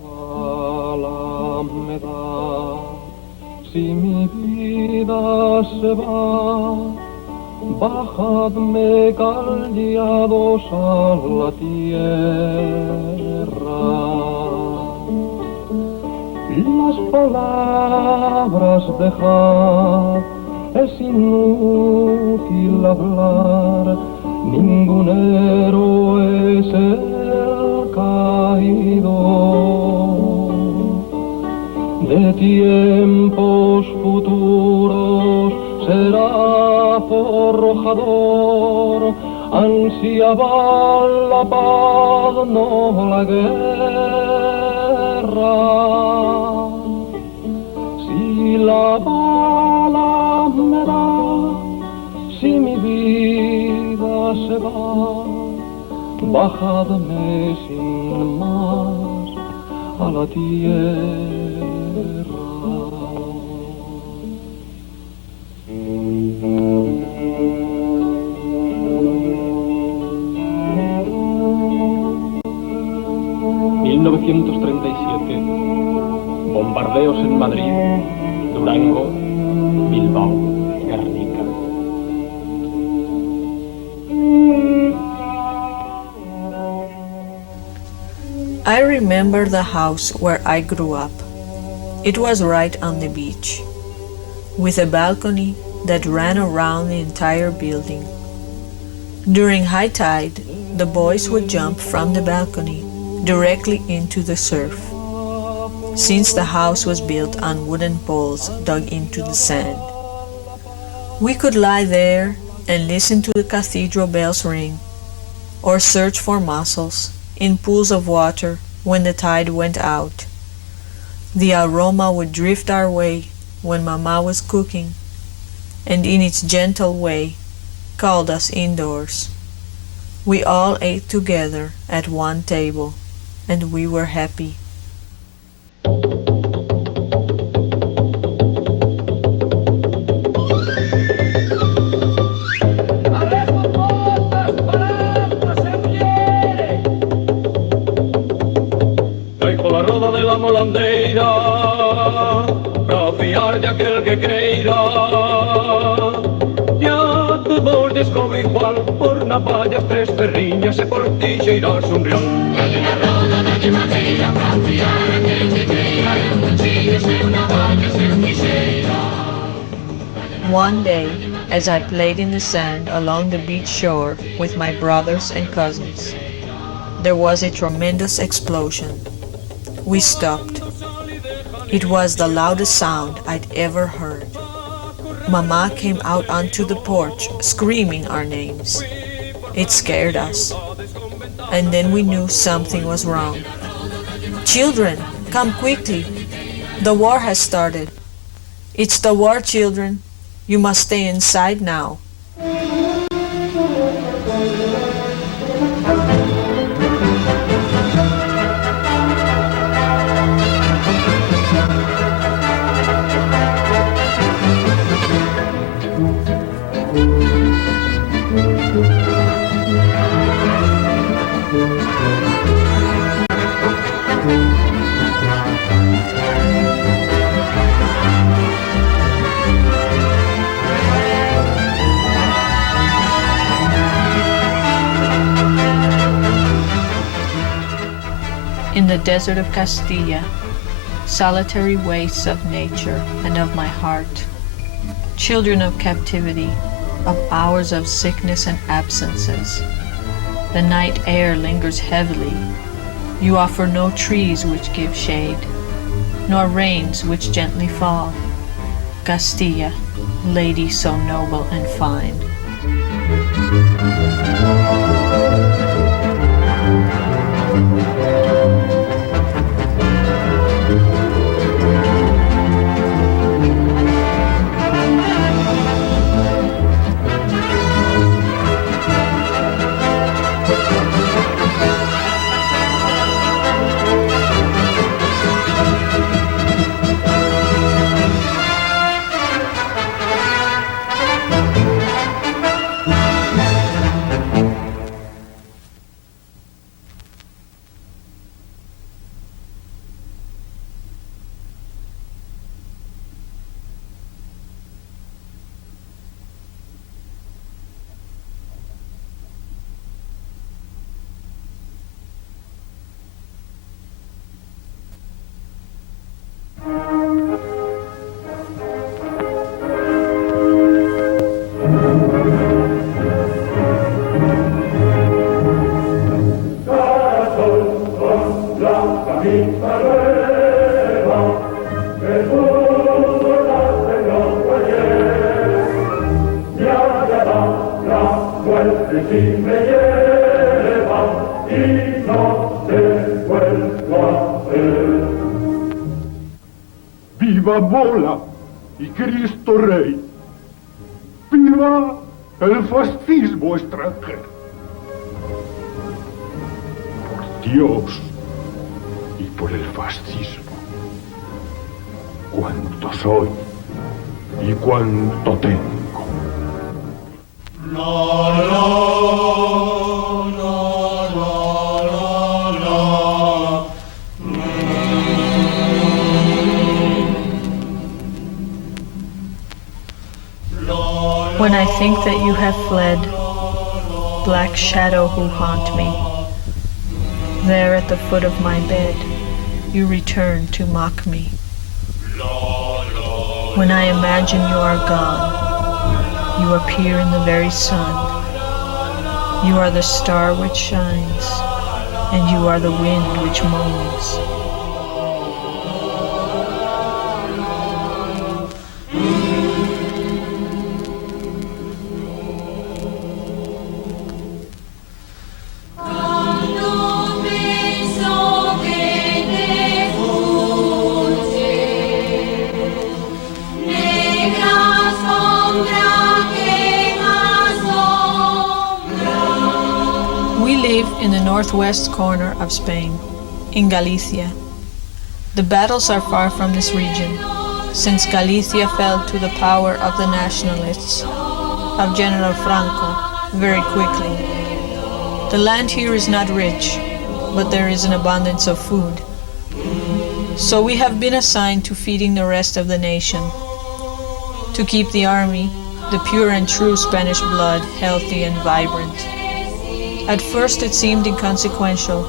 bala me da, si mi vida se va, bajadme callados a la tierra. Las palabras dejad, es inútil hablar, ningún héroe es el caído. De tiempos futuros será forjador, ansiaba la paz, no la guerra. Si la bala me da, si mi vida se va, bajadme sin más a la tierra. 1937. Bombardeos en Madrid, Durango, Bilbao, Guernica. I remember the house where I grew up. It was right on the beach, with a balcony that ran around the entire building. During high tide, the boys would jump from the balcony directly into the surf, since the house was built on wooden poles dug into the sand. We could lie there and listen to the cathedral bells ring, or search for mussels in pools of water when the tide went out. The aroma would drift our way when Mama was cooking, and in its gentle way called us indoors. We all ate together at one table, and we were happy. Traigo la roda de la molandeira, para fiar de aquel que creira. Ya todos descobre igual, por navallas, tres perriñas, e por ti cheirás un rión. One day, as I played in the sand along the beach shore with my brothers and cousins, there was a tremendous explosion. We stopped. It was the loudest sound I'd ever heard. Mama came out onto the porch screaming our names. It scared us. And then we knew something was wrong. Children, come quickly. The war has started. It's the war, children. You must stay inside now. In the desert of Castilla, solitary wastes of nature and of my heart, children of captivity, of hours of sickness and absences, the night air lingers heavily. You offer no trees which give shade, nor rains which gently fall. Castilla, lady so noble and fine. ¡Viva Mola y Cristo Rey! ¡Viva el fascismo extranjero! Por Dios y por el fascismo, cuánto soy y cuánto tengo. When I think that you have fled, black shadow who haunt me, there at the foot of my bed, you return to mock me. When I imagine you are gone, you appear in the very sun. You are the star which shines, and you are the wind which moans. In the northwest corner of Spain, in Galicia. The battles are far from this region, since Galicia fell to the power of the nationalists, of General Franco, very quickly. The land here is not rich, but there is an abundance of food. So we have been assigned to feeding the rest of the nation, to keep the army, the pure and true Spanish blood, healthy and vibrant. At first it seemed inconsequential.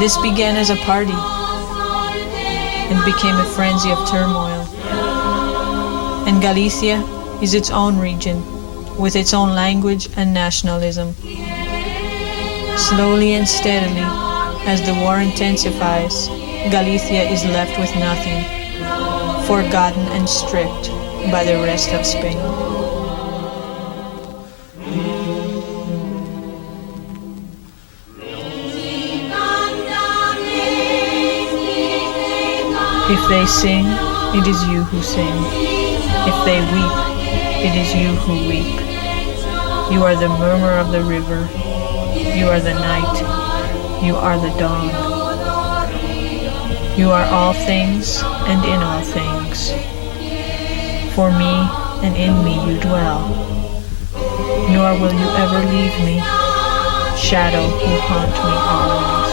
This began as a party and became a frenzy of turmoil. And Galicia is its own region, with its own language and nationalism. Slowly and steadily, as the war intensifies, Galicia is left with nothing, forgotten and stripped by the rest of Spain. If they sing, it is you who sing. If they weep, it is you who weep. You are the murmur of the river. You are the night. You are the dawn. You are all things and in all things. For me and in me you dwell. Nor will you ever leave me, shadow who haunt me always.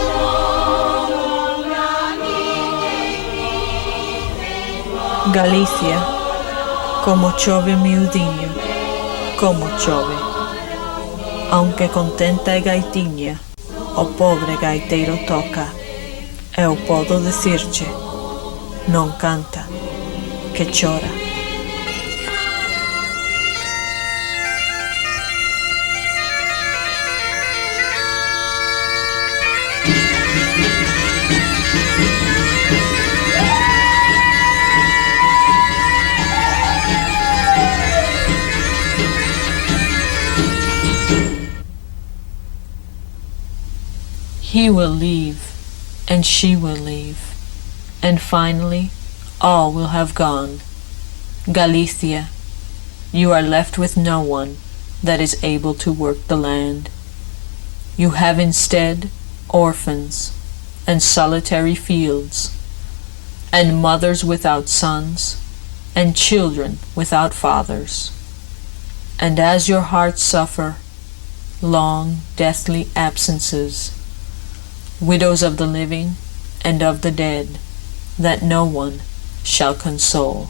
Galicia, como chove miudinho, como chove. Aunque contenta e gaitinha, o pobre gaiteiro toca. Eu podo dizer-te, não canta, que chora. He will leave, and she will leave, and finally all will have gone. Galicia, you are left with no one that is able to work the land. You have instead orphans and solitary fields, and mothers without sons, and children without fathers. And as your hearts suffer long, deathly absences, widows of the living and of the dead, that no one shall console.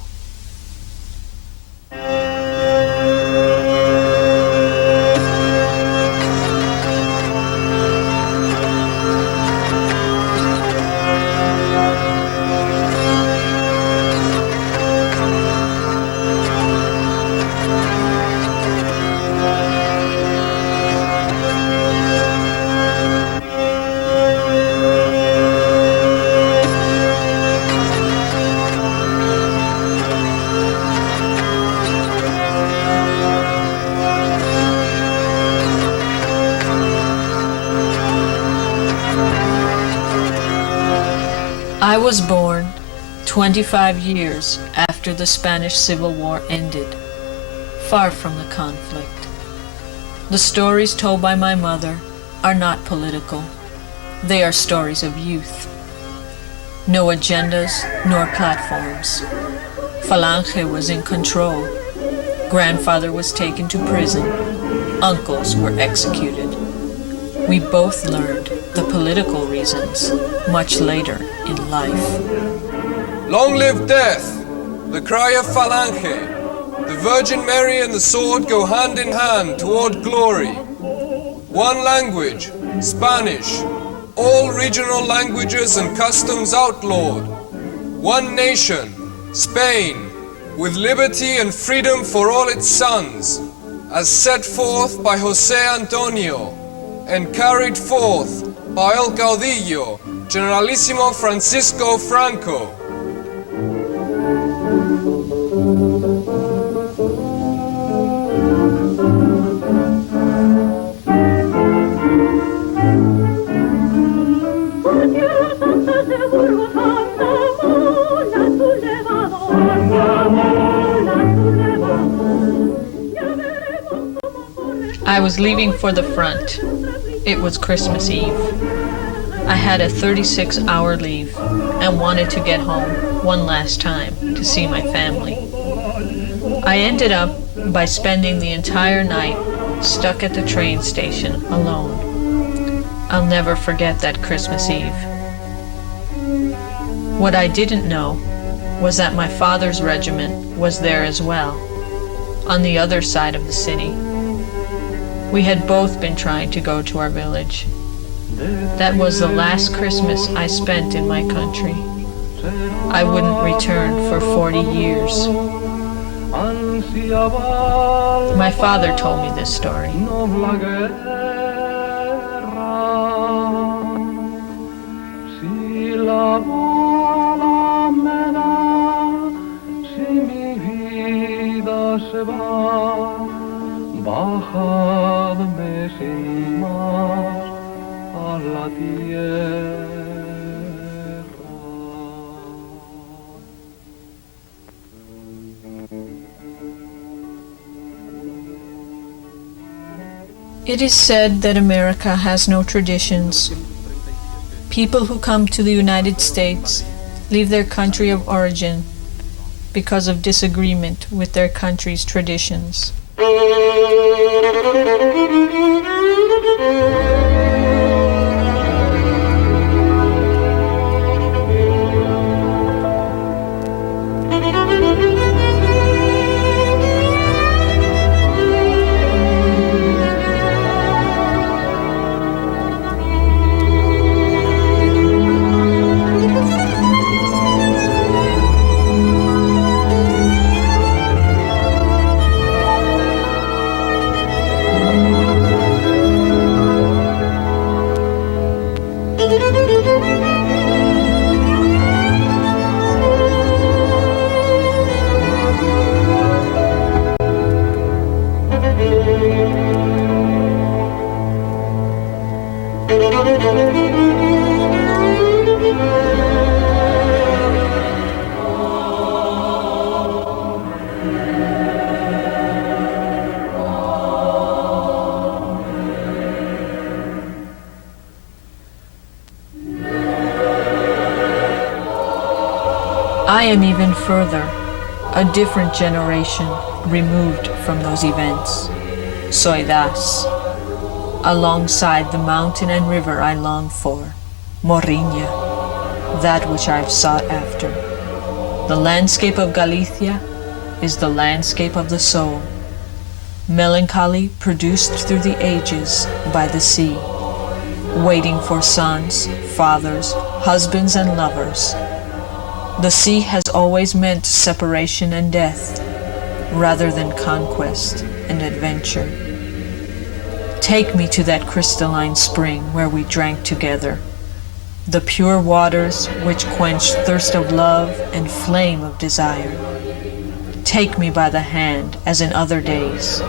I was born 25 years after the Spanish Civil War ended, far from the conflict. The stories told by my mother are not political. They are stories of youth. No agendas nor platforms. Falange was in control. Grandfather was taken to prison. Uncles were executed. We both learned the political reasons much later in life. Long live death, the cry of Falange. The Virgin Mary and the sword go hand in hand toward glory. One language, Spanish, all regional languages and customs outlawed. One nation, Spain, with liberty and freedom for all its sons, as set forth by José Antonio and carried forth by El Caudillo, Generalissimo Francisco Franco. I was leaving for the front. It was Christmas Eve. I had a 36-hour leave and wanted to get home one last time to see my family. I ended up by spending the entire night stuck at the train station alone. I'll never forget that Christmas Eve. What I didn't know was that my father's regiment was there as well, on the other side of the city. We had both been trying to go to our village. That was the last Christmas I spent in my country. I wouldn't return for 40 years. My father told me this story. Bajadme sin más a la tierra. It is said that America has no traditions. People who come to the United States leave their country of origin because of disagreement with their country's traditions. I am even further, a different generation removed from those events. Soy das. Alongside the mountain and river I long for, Morriña, that which I've sought after. The landscape of Galicia is the landscape of the soul, melancholy produced through the ages by the sea, waiting for sons, fathers, husbands, and lovers. The sea has always meant separation and death, rather than conquest and adventure. Take me to that crystalline spring where we drank together, the pure waters which quench thirst of love and flame of desire. Take me by the hand as in other days.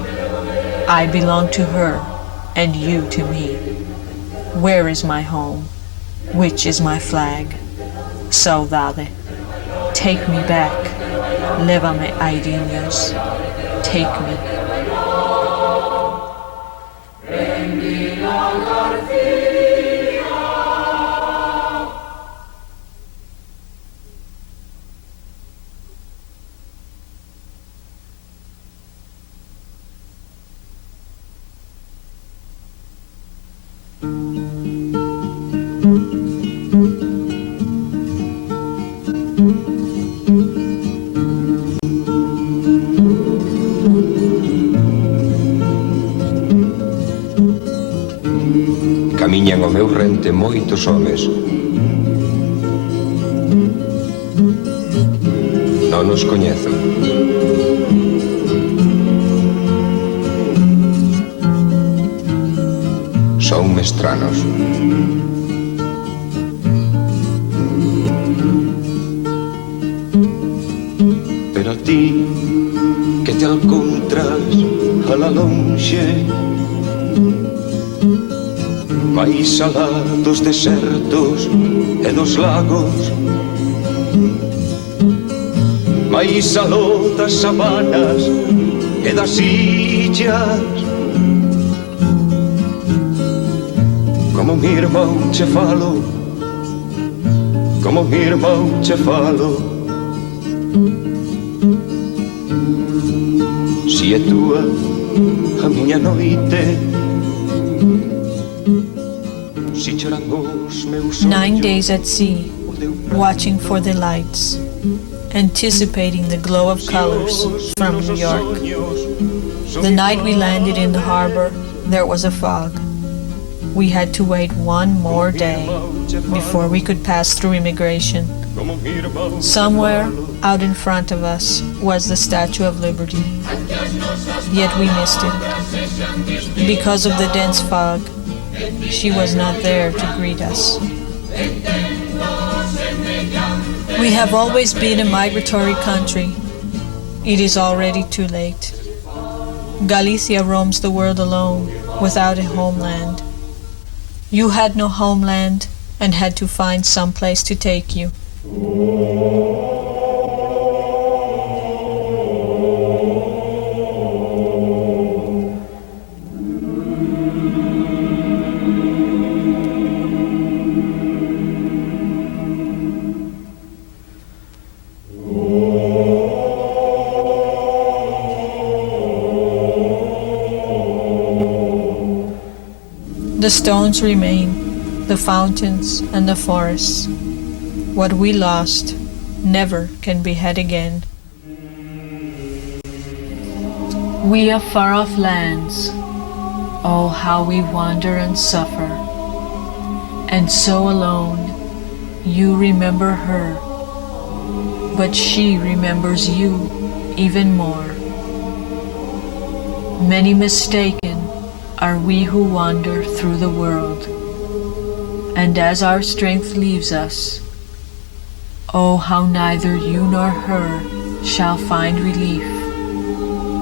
I belong to her, and you to me. Where is my home? Which is my flag? Saudade, take me back. Lévame, airinhos, take me. Camiñan ao meu rente moitos homes. Non os coñezo. Son mestranos. Pero a ti que te encontras a la lonxe, máis alá dos desertos e dos lagos, máis aló das sabanas e das illas, como mi irmão che falo, como mi irmão che falo. Si é túa a miña noite, 9 days at sea, watching for the lights, anticipating the glow of colors from New York. The night we landed in the harbor, there was a fog. We had to wait one more day before we could pass through immigration. Somewhere out in front of us was the Statue of Liberty, yet we missed it. Because of the dense fog, she was not there to greet us. We have always been a migratory country. It is already too late. Galicia roams the world alone, without a homeland. You had no homeland and had to find some place to take you. The stones remain, the fountains and the forests. What we lost never can be had again. We are far off lands. Oh, how we wander and suffer. And so alone, you remember her, but she remembers you even more. Many mistaken are we who wander through the world, and as our strength leaves us, oh, how neither you nor her shall find relief,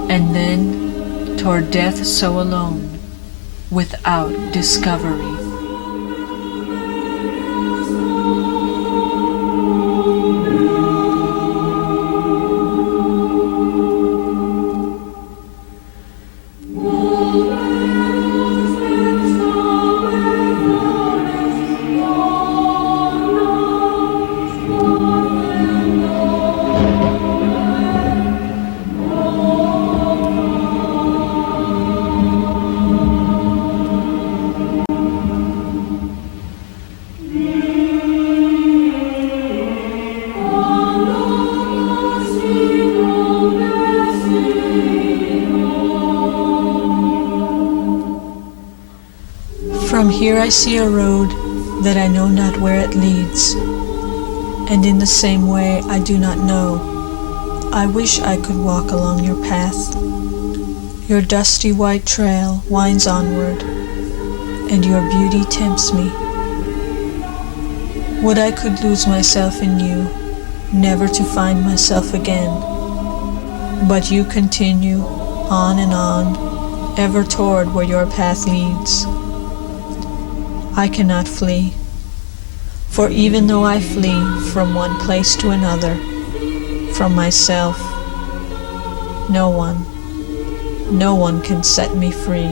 and then toward death so alone, without discovery. From here I see a road that I know not where it leads, and in the same way I do not know. I wish I could walk along your path. Your dusty white trail winds onward, and your beauty tempts me. Would I could lose myself in you, never to find myself again. But you continue on and on, ever toward where your path leads. I cannot flee, For even though I flee from one place to another, from myself, no one can set me free.